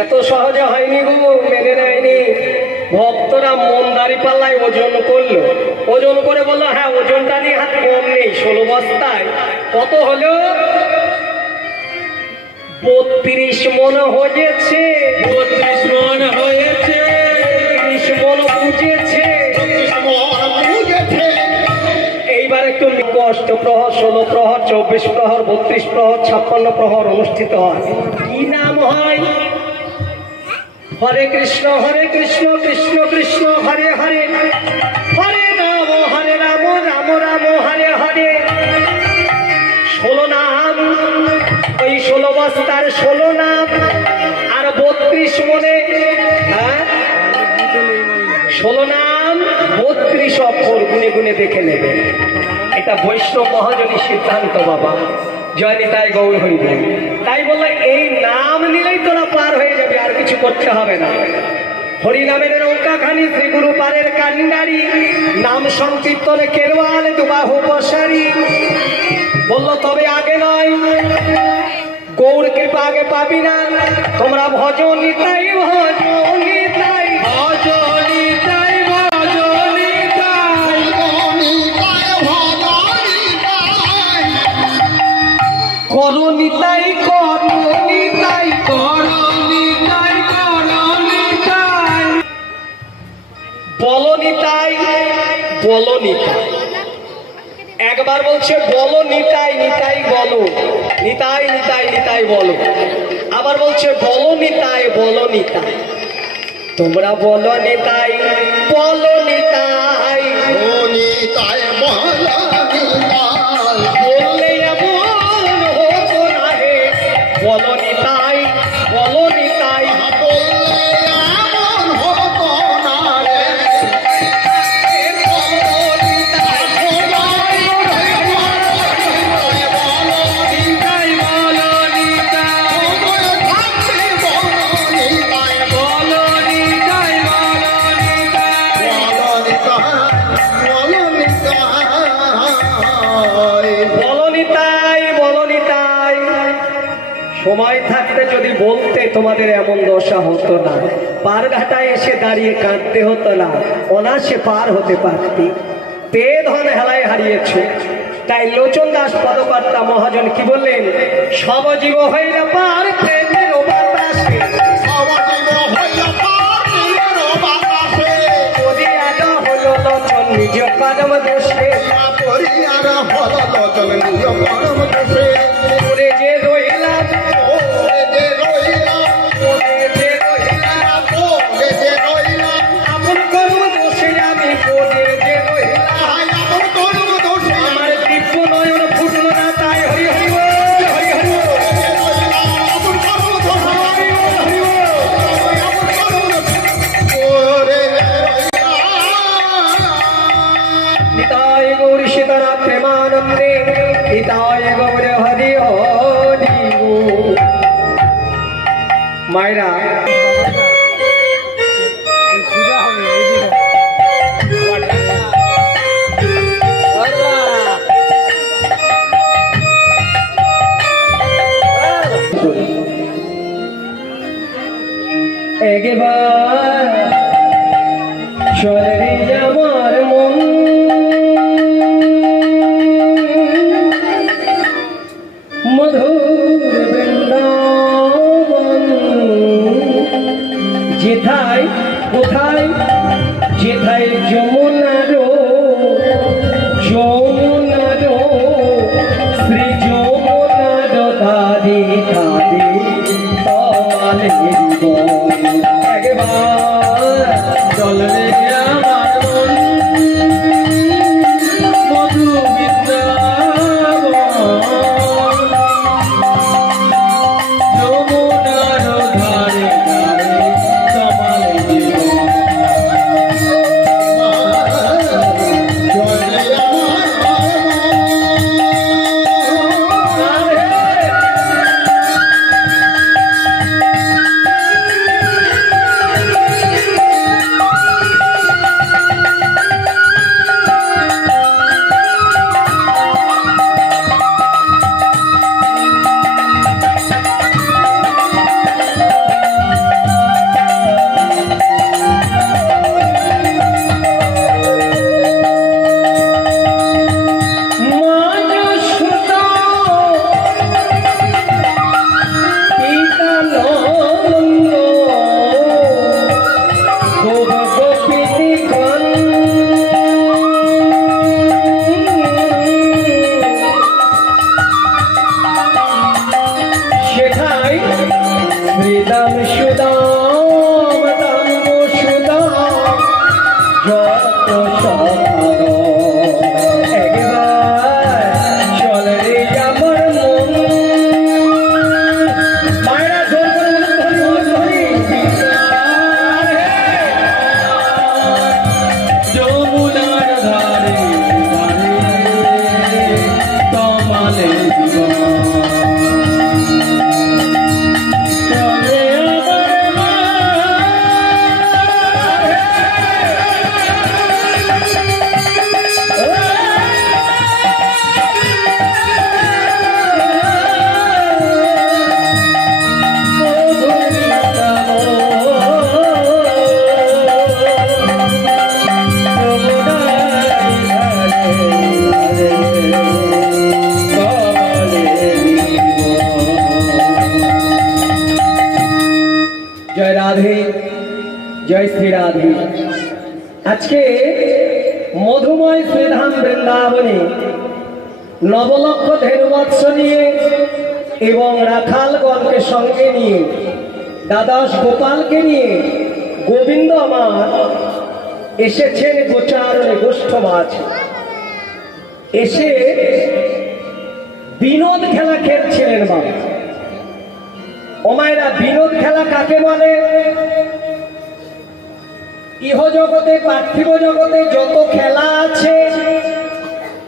এত সহজে হয়নি গো, মেনে নেয়নি। ভক্তরা মন দাঁড়ি পাল্লায় ওজন করলো, ওজন করে বললো হ্যাঁ ওজনটা নিয়ে হাত কম নেই, 16 বস্তায় কত হলো? 32 মন হয়েছে। 32 মন হয়েছে, 30 মন বুঝেছে। এইবার একটু কষ্ট প্রহর, 16 প্রহর, 24 প্রহর, 32 প্রহর, 56 প্রহর অনুষ্ঠিত হয়। কি নাম হয়? হরে কৃষ্ণ কৃষ্ণ কৃষ্ণ হরে হরে, হরে রাম রাম রাম হরে হরে। 16 নাম, ওই 16 বস্তার 16 নাম আর 32 মনে, হ্যাঁ 16 নাম 32 অক্ষর গুনে গুনে দেখে নেবে। এটা বৈষ্ণব মহাজনী সিদ্ধান্ত বাবা। জয় নিতাই গৌর হরি বল। তাই বললো এই নাম নিলেই তোরা পার হয়ে যাবে, আর কিছু করতে হবে না। হরিনামের নৌকাখানি শ্রী গুরু পারের কান্ডারি, নাম সংকীর্তনে কেরওয়াল দুবাহু বসারি। বললো তবে আগে নয়, গৌর কৃপা আগে পাবি না। তোমরা ভজন নিতাই, ভজন নিতাই, ভজন নিতাই, ভজন নিতাই, করো নিতাই, করো নিতাই, করো নিতাই, করো নিতাই, বলো নিতাই, বলো নিতাই। একবার বলছে বলো নিতাই, নিতাই বলো, নিতাই নিতাই নিতাই বলো। আবার বলছে বলো নিতাই, বলো নিতাই। তোমরা বলো নিতাই, বলো নিতাই, নিতাই বললে এমন হতো না হে। বলো নিতাই, বলো নিতাই, সময় থাকতে যদি বলতে তোমাদের এমন দশা হতো না। পার ঘাটায় এসে দাঁড়িয়ে কাঁদতে হতো না, অনাসে পার হতে পারতি। পেয়ে ধন হেলায় হারিয়েছ। তাই লোচন দাস পদকর্তা মহাজন কি বললেন? সবজীব হইল পার প্রেমের বাতাসে, হলো লোচন নিজ কর্ম দোষে, করে যে রইলাম, আপন কর্ম দোষে আমি করে যে রইলাম। আমার দিব্য নয়ন ফুটল না, তাই হরি হরি বল, হরি হরি বল, হরি বল, হরি বল। নিতাই গৌর সীতারাম প্রেমানন্দে, নিতাই গৌর হরি হরি বল। মায়েরা একবার চলে আমার মন, মধুর বৃন্দাবন। যেথায় কোথায়, যেথায় যমুনার, যমুনার শ্রী যমুনার ধারে ধারে তমালে একবার চলে আমার মন, মধু বৃন্দাবন, যমুনার ধারে ধারে তমালে দাম সুদাম দাম সুদাম যত সকাল একবার চল রে আমার মন মায়েরা জোর করে ধরি যমুনার ধারে তমালে জয় রাধে জয় শ্রী রাধে। আজকে মধুময় শ্রীধাম বৃন্দাবনে নবলক্ষ ধেনুবৎস নিয়ে এবং রাখালগণকে সঙ্গে নিয়ে দ্বাদশ গোপালকে নিয়ে গোবিন্দ আমার এসেছেন গোচারণে গোষ্ঠ মাঝ এসে বিনোদ খেলা খেলছিলেন বাবা। ওমায়েরা বিনোদ খেলা কাকে বলে? ইহ জগতে পার্থিব জগতে যত খেলা আছে